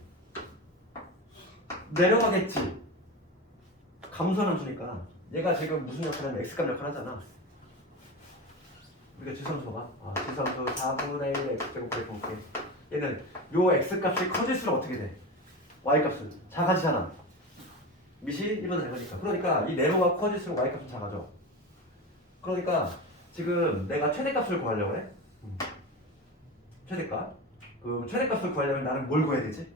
내려가겠지. 감소한 함수니까 얘가 지금 무슨 역할을 하면 x값 역할을 하잖아. 우리가 지수함수 봐봐. 지수함수 4분의 1 x제곱 볼게. 얘는 요 x값이 커질수록 어떻게 돼? y값은 작아지잖아. 밑이 1보다 작으니까. 그러니까 이 네모가 커질수록 y값은 작아져. 그러니까 지금 내가 최대값을 구하려고 해. 최대값. 그 최대값을 구하려면 나는 뭘 구해야 되지?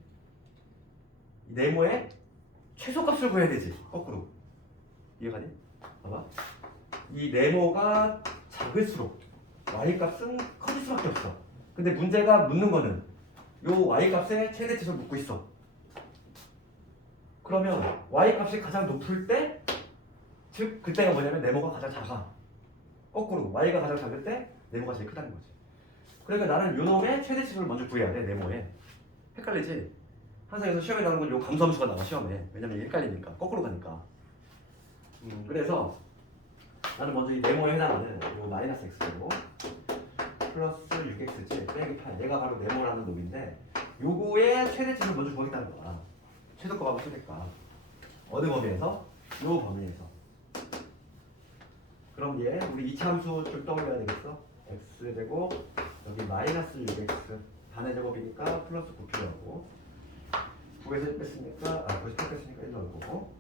이 네모의 최소값을 구해야 되지. 거꾸로. 이해가니? 봐봐. 이 네모가 작을수록 y값은 커질 수밖에 없어. 근데 문제가 묻는 거는 요 y값의 최대치수를 묻고 있어. 그러면 y값이 가장 높을 때, 즉 그때가 뭐냐면 네모가 가장 작아. 거꾸로 y가 가장 작을 때 네모가 제일 크다는 거지. 그러니까 나는 요 놈의 최대치수를 먼저 구해야 돼. 네모에. 헷갈리지? 항상 여기서 시험에 나오는 건 요 감소함수가 나와 시험에. 왜냐면 이게 헷갈리니까. 거꾸로 가니까. 그래서 나는 먼저 이 네모에 해당하는 요 마이너스 x제곱 플러스 6x지 빼기 8 얘가 바로 네모라는 놈인데 요거의 최대치를 먼저 구하겠다는 거야. 최소값하고 최대값 어느 범위에서? 요 범위에서. 그럼 얘 우리 2차 함수 좀 떠올려야 되겠어? x제곱 여기 마이너스 6x 반의 제곱이니까 플러스 9 필요하고 9에서 1 뺐으니까 9에서 8 뺐으니까 1 넣을 거고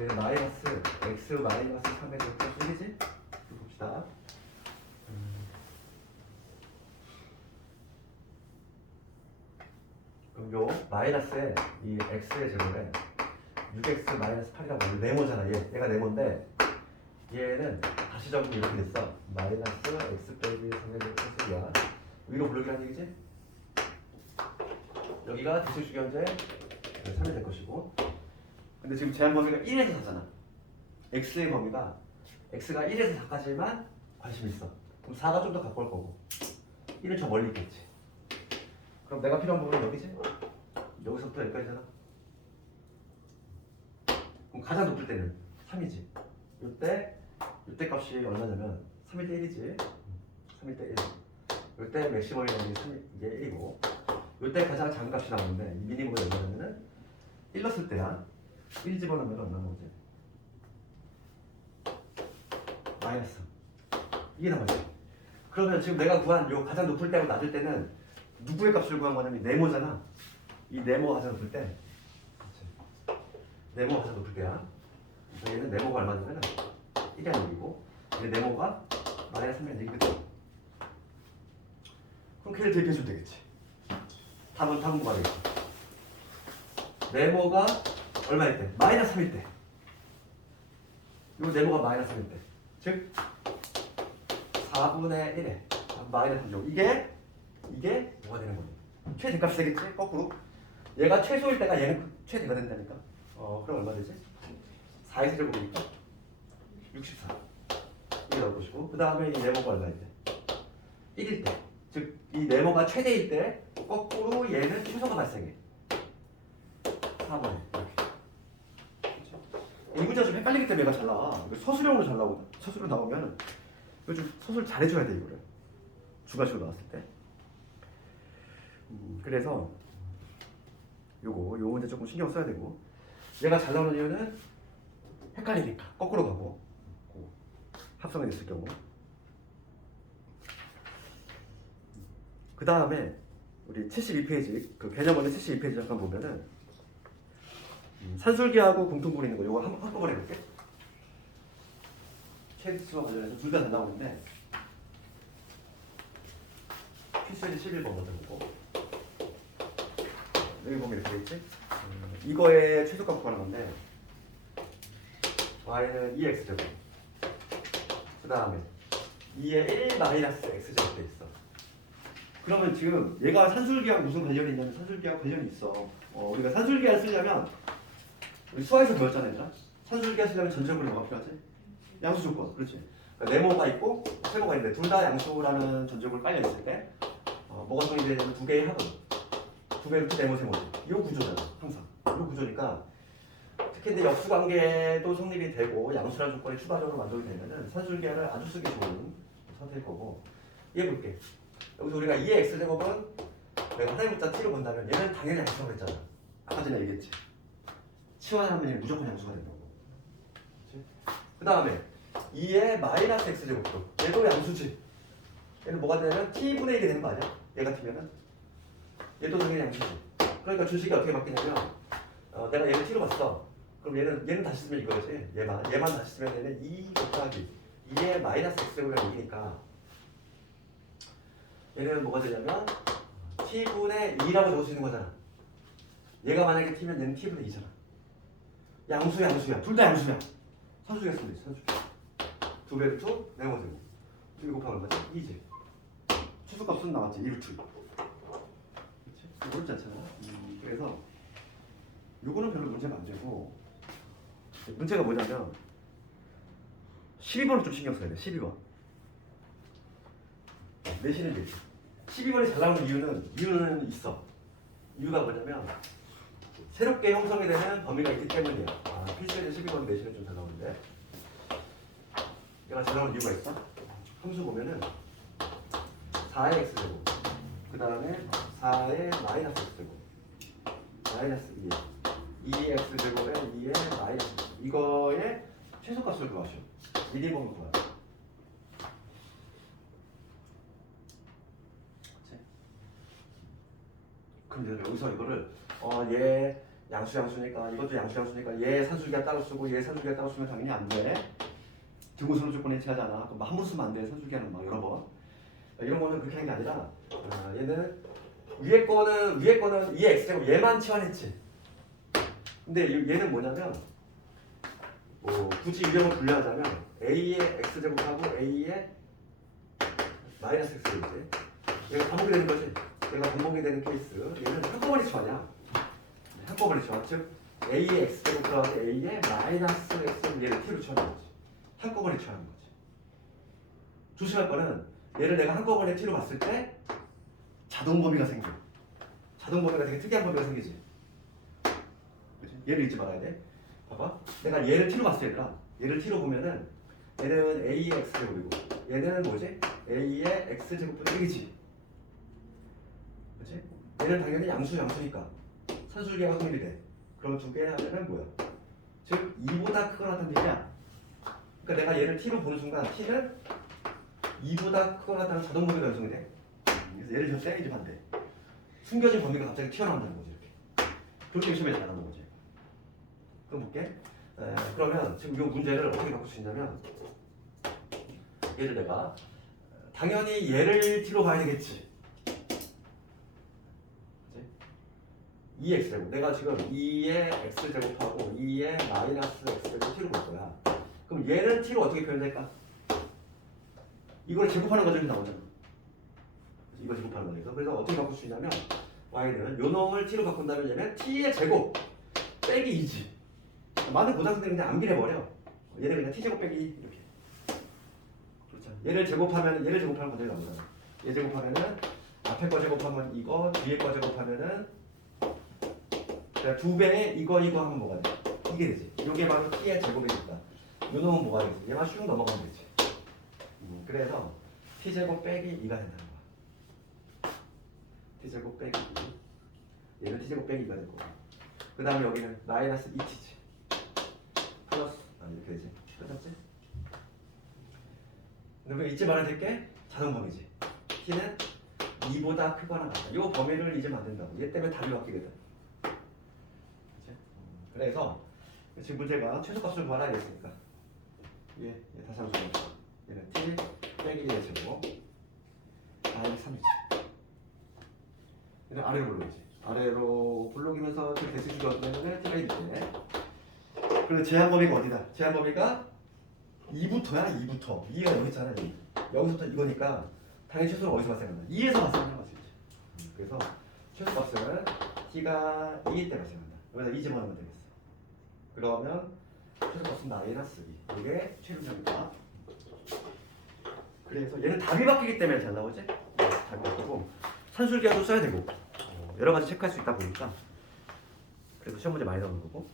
얘는 마이너스 x 마이너스 3의 제곱 플러스 1이지? 이거 봅시다. 그럼 요 마이너스에 이 x의 제곱에 6x 마이너스 8이라고 네모잖아. 얘가 네모인데 얘는 다시 적으면 이렇게 됐어. 마이너스 x 빼기 3의 제곱 플러스 1이야. 위로 블록이라는 얘기지? 여기가 대칭축이 현재 3이 될 것이고 근데 지금 제한 범위가 1에서 4잖아. x의 범위가 x가 1에서 4까지만 관심이 있어. 그럼 4가 좀 더 가까울 거고 1은 저 멀리 있겠지. 그럼 내가 필요한 부분은 여기지? 여기서부터 여기까지잖아. 그럼 가장 높을 때는 3이지. 이때 값이 얼마냐면 3일 때 1이지. 3일 때 1. 이때 맥시멈이라는 게 이게 1이고 이때 가장 작은 값이 나오는데 이 미니멈이 얼마냐면은 1 넣었을 때야. 1 집어넣으면 얼마 나오지? 마이너스. 이게 나오지. 그러면 지금 내가 구한 요 가장 높을 때하고 낮을 때는 누구의 값을 구한 거냐면 네모잖아. 이 네모가 가장 높을 때. 그렇지. 네모가 가장 높을 때야. 그래서 얘는 네모가 얼마냐면 1이라는 얘기고 얘 네모가 마이너스 3이라는 얘기거든. 그럼 걔를 대입해주면 되겠지. 답은 뭐가 되겠어? 네모가 얼마일 때? 마이너스 3일 때. 요 네모가 마이너스 3일 때. 즉 4분의 1에 마이너스 3죠. 이게 뭐가 되는 거니? 최대값이 되겠지? 거꾸로. 얘가 최소일 때가 얘는 최대가 된다니까. 그럼 얼마 되지? 4의 세제곱이니까 64. 이게 나올 것이고, 그 다음에 이 네모가 얼마일 때? 1일 때. 즉, 이 네모가 최대일 때 거꾸로 얘는 최소가 발생해. 4번에 이렇게. 그렇죠? 이 문제가 좀 헷갈리기 때문에 얘가 잘 나와. 이거 서술형으로 잘 나오거든. 서술로 나오면 이거 좀 서술 잘해줘야 돼 이거를. 주가식으로 나왔을 때. 그래서 요 문제 조금 신경 써야 되고, 얘가 잘 나오는 이유는 헷갈리니까 거꾸로 가고 합성이 됐을 경우. 그 다음에 우리 72페이지 그 개념원의 72페이지 잠깐 보면은 산술기하고 공통분이 있는 거 이거 한꺼번에 해볼게. 최대수와 관련해서 둘 다 잘 나오는데 필수의 11번 먼저 보고, 여기 보면 이렇게 있지? 이거의 최소값 구하는 건데 y는 2x제곱, 그 다음에 2의 1 마이너스 x제곱 돼 있어. 그러면 지금 얘가 산술기하고 무슨 관련이 있냐면 산술기하고 관련이 있어. 우리가 산술기를 쓰려면 우리 수화에서 배웠잖아 얘들아. 산술기를 쓰려면 전체적으로 뭐가 필요하지? 양수 조건. 그렇지. 그러니까 네모가 있고 세모가 있는데 둘 다 양수라는 전제구를 깔려 있을 때 뭐가 성립되냐면 두 개의 합은 두 배 루트 네모 세모지. 이 구조잖아 항상. 이 구조니까 특히 이제 역수관계도 성립이 되고 양수라는 조건이 추가적으로 만들게 되면은 산술기를 아주 쓰기 좋은 선택일 거고. 이해볼게. 여기서 우리가 2의 x제곱은 내가 하나의 문자 t로 본다면 얘는 당연히 양수라고 했잖아. 아까 전에 얘기했지. 치환하면 얘는 무조건 양수가 된다고. 그 다음에 2의 마이너스 x제곱도 얘도 양수지. 얘는 뭐가 되냐면 t분의 1이 되는 거 아니야? 얘 같으면은 얘도 당연히 양수지. 그러니까 주식이 어떻게 바뀌냐면 내가 얘를 t로 봤어. 그럼 얘는 다시 쓰면 이거지. 얘만 다시 쓰면 얘는 2 곱하기 2의 마이너스 x제곱이라는 얘기니까 얘는 뭐가 되냐면 t분의 2라고 적을 수 있는 거잖아. 얘가 만약에 t면 얘는 t분의 2잖아. 양수야. 둘 다 양수야. 산수기가 쓰면 되지. 산수기. 2배 루트 네모제곱. 2 곱하기 얼마지? 2지. 최소값은 나왔지. 2루트. 그렇지? 어렵지 않잖아. 그래서 요거는 별로 문제가 안 되고, 문제가 뭐냐면 12번을 좀 신경 써야 돼. 12번. 내신은 되지. 12번이 잘 나오는 이유는 있어. 이유가 뭐냐면 새롭게 형성이 되는 범위가 있기 때문이야. 필수에서 12번 내신은 좀 잘 나오는데 얘가 잘 나오는 이유가 있어. 함수 보면은 4의 x제곱, 그 다음에 4의 마이너스 x제곱, 마이너스 2의 x제곱에 2의 마이너스 x제곱. 이거의 최소값을 구하셔. 1, 2번을 구하요. 그럼 여기서 이거를 얘 양수니까 이것도 양수니까 얘 산술기가 따로 쓰고 얘 산술기가 따로 쓰면 당연히 안 돼. 등호선호 조건에 해체하잖아. 그럼 함부로 쓰면 안 돼. 산술기는 막 여러 번. 이런 거는 그렇게 하는 게 아니라 얘는 위에 거는 2의 x제곱 얘만 치환했지. 근데 얘는 뭐냐면 굳이 유형을 분류하자면 a의 x제곱하고 a의 마이너스 x제곱이지. 얘가 반복이 되는 거지. 얘가 반복이 되는 케이스. 얘는 한꺼번에 치환이야. 한꺼번에 치환. 즉 a의 x제곱 더하기 a의 마이너스 x제곱 얘를 t로 치환하는 거지. 한꺼번에 치환하는 거지. 조심할 거는 얘를 내가 한꺼번에 t로 봤을 때 자동 범위가 생겨. 자동 범위가 되게 특이한 범위가 생기지. 그치? 얘를 잊지 말아야 돼. 봐봐. 내가 얘를 t로 봤을 때 얘들아. 얘를 t로 보면은 얘는 a의 x제곱이고 얘는 뭐지? a의 x제곱분의 1이지. 그치? 얘는 당연히 양수니까 산술기가 성립이 돼. 그럼 두 개 하면은 뭐야? 즉 2보다 크거나다는 얘기야. 그러니까 내가 얘를 t로 보는 순간 t는 2보다 크거나다는 자동 범위가 연성이 돼. 그래서 얘를 좀 세게 반대. 숨겨진 범위가 갑자기 튀어나온다는 거지. 이렇게. 그렇게 시험에 잘 나오는 거지. 그럼 볼게. 그러면 지금 이 문제를 어떻게 바꿀 수 있냐면 얘를 내가 당연히 얘를 t로 봐야 되겠지. 그치? 2x제곱. 내가 지금 2의 x제곱하고 2의 마이너스 x제곱 t로 볼 거야. 그럼 얘는 t로 어떻게 표현될까? 이걸 제곱하는 과정이 나오잖아. 이걸 제곱하는 거니까. 그래서 어떻게 바꿀 수 있냐면 y는 요 놈을 t로 바꾼다면 얘는 t의 제곱 빼기 2지. 많은 고등학생들이 그냥 암기해버려. 얘는 그냥 t제곱 빼기 2 이렇게. 그렇죠. 얘를 제곱하면 얘를 제곱하는 과정이 나오잖아. 얘 제곱하면은 앞에 거 제곱하면 이거, 뒤에 거 제곱하면은 그냥 2배의 이거 하면 뭐가 돼? 이게 되지. 이게 바로 t의 제곱이니까. 요 놈은 뭐가 되지? 얘만 슉 넘어가면 되지. 그래서 t제곱 빼기 2가 된다는 거야. t제곱 빼기 2. 얘는 t제곱 빼기 2가 될 거고. 그 다음에 여기는 마이너스 2t지. 플러스 이렇게 되지. 끝났지? 근데 잊지 말아야 될 게 자동범위지. t는 2보다 크거나 같다. 이 범위를 잊으면 안 된다고. 얘 때문에 답이 바뀌거든. 그치? 그래서 지금 문제가 최소값을 구하라 이랬으니까 얘 다시 한번 써볼게요. 얘는 t 빼기 1의 제곱 마이너스 3이지. 얘는 아래로 불러야지. 아래로 불러기면서 저 대수 주어지면 t가 1대. 그래서 제한 범위가 어디다? 제한 범위가 2부터야. 2가 여기 있잖아. 여기서부터 이거니까 당연히 최소는 어디서 발생한다? 2에서 발생하는 거지. 그래서 최소값은 t가 2일 때 발생한다. 여기다 2 집어넣으면 되겠어. 그러면 최소값은 마이너스 2. 이게 최소값이다. 그래서 얘는 답이 바뀌기 때문에 잘 나오지? 답이 바뀌고 산술기하도 써야 되고 여러 가지 체크할 수 있다 보니까 그래서 시험 문제 많이 나오는 거고.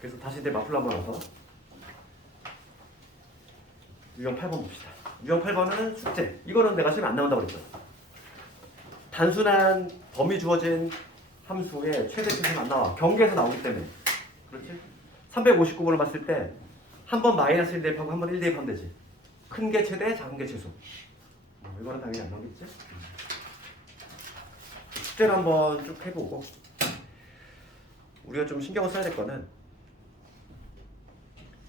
그래서 다시 내 마플로 한번 와서 유형 8번 봅시다. 유형 8번은 숙제. 이거는 내가 시험에 안 나온다고 그랬죠. 단순한 범위 주어진 함수의 최대 최소는 안 나와. 경계에서 나오기 때문에. 그렇지? 359번을 봤을 때 한 번 마이너스 1 대입하고 한 번 1 대입하면 되지. 큰 게 최대, 작은 게 최소. 이거는 당연히 안 나오겠지? 숙제를 한번 쭉 해보고 우리가 좀 신경을 써야 될 거는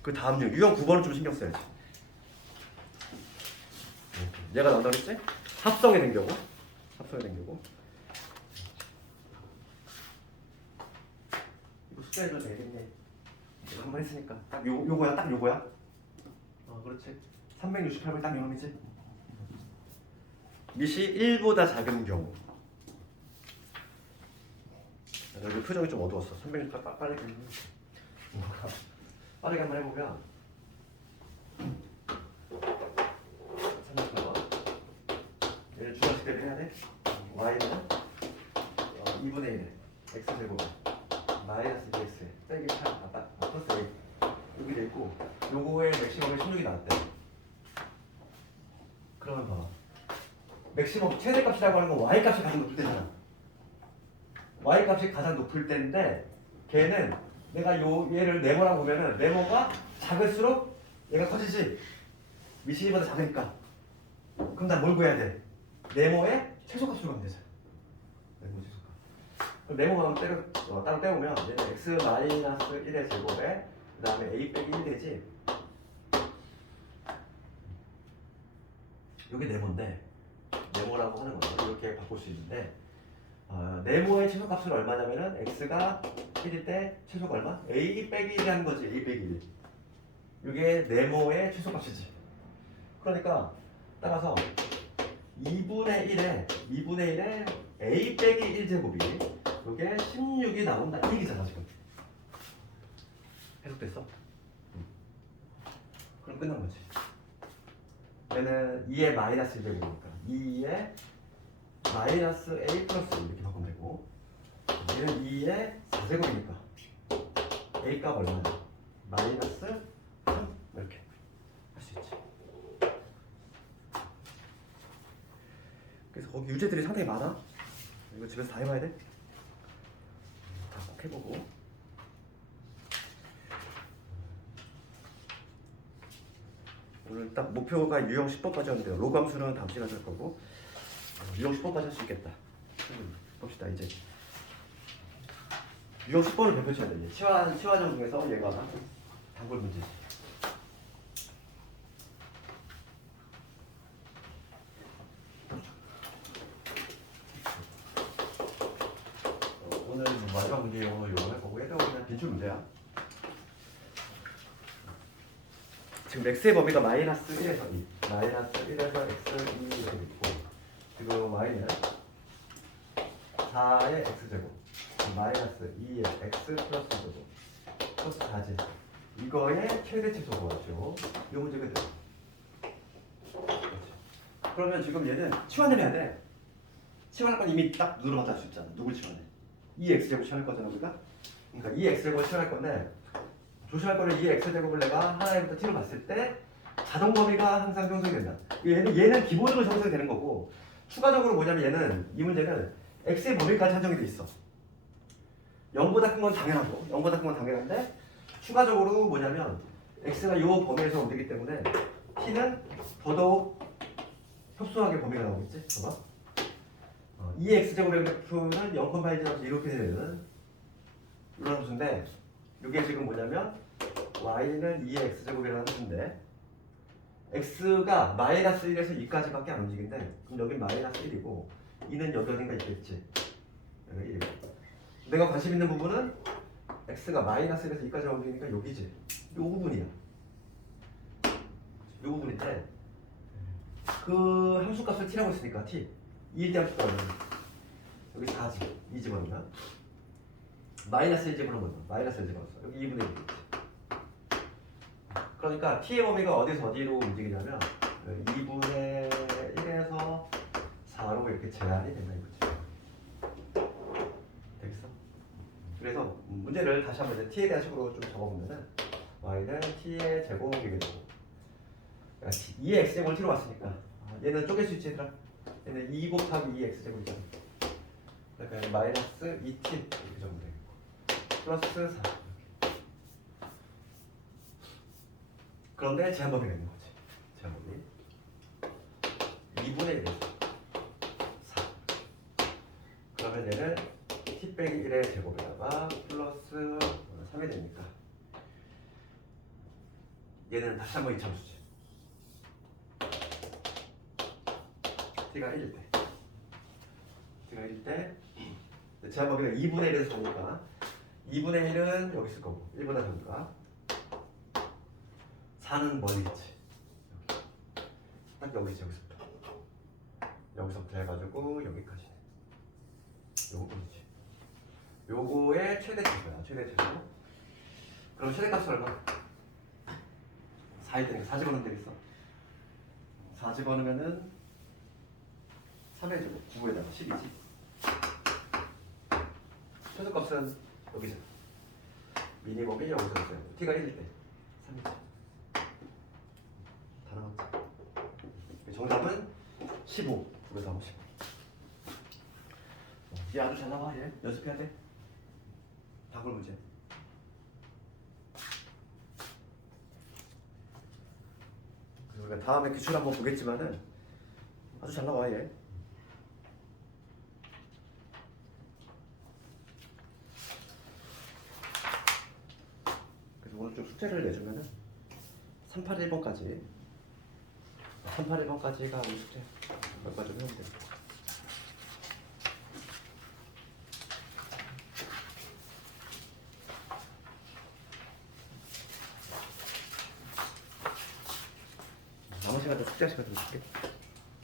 그 다음 유형 9번은 좀 신경 써야지. 얘가 나온다고 했지? 합성이 된 경우. 이거 숙제해도 되겠네. 이거 한번 했으니까 딱 요거야. 딱 요거야. 그렇지. 368번 딱 요놈이지. 밑이 1보다 작은 경우. 여기 표정이 좀 어두웠어. 368 빠르게 한번 해보면 368번 얘를 주관식대로 해야 돼. y는 2분의 1에 x제곱에 마이너스 2x 빼기 8 플러스 a 여기 돼 있고 요거의 맥시멈이 16이 나왔대. 그러면 봐. 맥시멈 최대값이라고 하는 건 y값이 가장 높을 때잖아. y값이 가장 높을 때인데 걔는 내가 얘를 네모라고 보면은 네모가 작을수록 얘가 커지지. 미시보다 작으니까. 그럼 난 뭘 구해야 돼? 네모의 최소값으로 가면 되잖아. 네모 최소값. 그럼 네모만 따로 떼우면 얘는 x 마이너스 1의 제곱에 그 다음에 a 빼기 1 되지. 이게 네모인데 네모라고 하는 거죠. 이렇게 바꿀 수 있는데 네모의 최소값은 얼마냐면은 x가 1일 때 최소가 얼마? a 빼기 1이 하는 거지. a 빼기 1. 이게 네모의 최소값이지. 그러니까 따라서 2분의 1에 a 빼기 1제곱이 이게 16이 나온다. 이 얘기잖아 지금. 해석됐어? 그럼 끝난 거지. 얘는 2의 마이너스 1제곱이니까 2의 마이너스 a 플러스 이렇게 바꾸면 되고 얘는 2의 4제곱이니까 a 값 얼마냐? 마이너스 3 이렇게 할 수 있지. 그래서 거기 유제들이 상당히 많아. 이거 집에서 다 해봐야 돼. 다 꼭 해보고 오늘 딱 목표가 유형 10번까지였는데요. 로그 함수는 다음 시간에 할 거고 유형 10번까지 할 수 있겠다. 봅시다 이제. 유형 10번을 배포해야 돼. 치환형 중에서 얘가 단골 문제지. 문제 이거 할 거고 얘가 그냥 빈출 문제야. 지금 x의 범위가 마이너스 1에서 2, 마이너스 1에서 x 2로 있고 지금 y는 4의 x제곱 마이너스 2의 x 플러스 제곱 플러스 4제 이거의 최대치 소거죠. 이 문제가 돼요. 그러면 지금 얘는 치환을 해야 돼. 치환할 건 이미 딱 누르면 할 수 있잖아. 누굴 치환해? 2x제곱 치환할 거잖아 우리가. 그러니까 2x제곱 치환할 건데 조심할 거는 2x제곱을 내가 하나부터 t로 봤을 때 자동 범위가 항상 형성이 된다. 얘는 기본으로 형성이 되는 거고 추가적으로 뭐냐면 얘는 이 문제는 x의 범위까지 한정이 돼 있어. 0보다 큰 건 당연하고 0보다 큰 건 당연한데 추가적으로 뭐냐면 x가 이 범위에서 움직이기 때문에 t는 더더욱 협소하게 범위가 나오겠지? 봐봐. 2x제곱의 그래프는 0,1이라서 이렇게 되는 이런 함수인데 이게 지금 뭐냐면 y는 2의 x제곱이라는 함수인데 x가 마이너스 1에서 2까지밖에 안 움직인대. 그럼 여긴 마이너스 1이고 2는 여기 어딘가 있겠지. 여기 1이고 내가 관심 있는 부분은 x가 마이너스 1에서 2까지 움직이니까 여기지. 이 부분이야. 이 부분인데 그 함수값을 t라고 했으니까 t 2일 때 함수가 얼마냐? 여기 4지. 2 집어넣으면 마이너스 1 집어넣으면 마이너스 1 집어넣었어. 여기 2분의 1이겠지. 그러니까 t의 범위가 어디서 어디로 움직이냐면 2분의 1에서 4로 이렇게 제한이 된다 이거지. 되겠어? 그래서 문제를 다시 한번 t에 대한 식으로 좀 적어보면은 y는 t의 제곱이게 되고 2의 x제곱을 t로 왔으니까 얘는 쪼갤 수 있지 얘들아? 얘는 2 곱하기 2x제곱이잖아. 그러니까 마이너스 2t 이렇게 적으면 되겠고 플러스 4 그런데 제한범위가 있는 거지. 제한범위 2분의 1에서 4 그러면 얘는 t 빼기 1의 제곱에다가 플러스 3이 되니까 얘는 다시 한번 이차함수지. t가 1일 때 t가 1일 때 제한범위가 2분의 1에서 4니까 2분의 1은 여기 있을 거고 1보다 작으니까 4는 멀리겠지. 딱 여기지. 여기서부터 해가지고 여기까지 요거지. 요거의 최대치수야. 최대치수. 그럼 최대값은 얼마? 4일 때니까 4 집어넣으면 되겠어. 4 집어넣으면은 3의 제곱 9에다가 12지. 최소값은 여기죠. 미니멈이 여기서 있어요. t가 1일 때 3이지. 다 나왔지. 정답은 15. 9에서 하고 15. 얘 아주 잘 나와. 얘 연습해야 돼. 단골 문제. 그래서 우리가 다음에 기출 한번 보겠지만은 아주 잘 나와 얘. 그래서 오늘 좀 숙제를 내주면은 381번까지 381번까지가 우리 숙제 몇 가지 좀 해보면 돼요. 남은 시간도 숙제 시간 좀 줄게.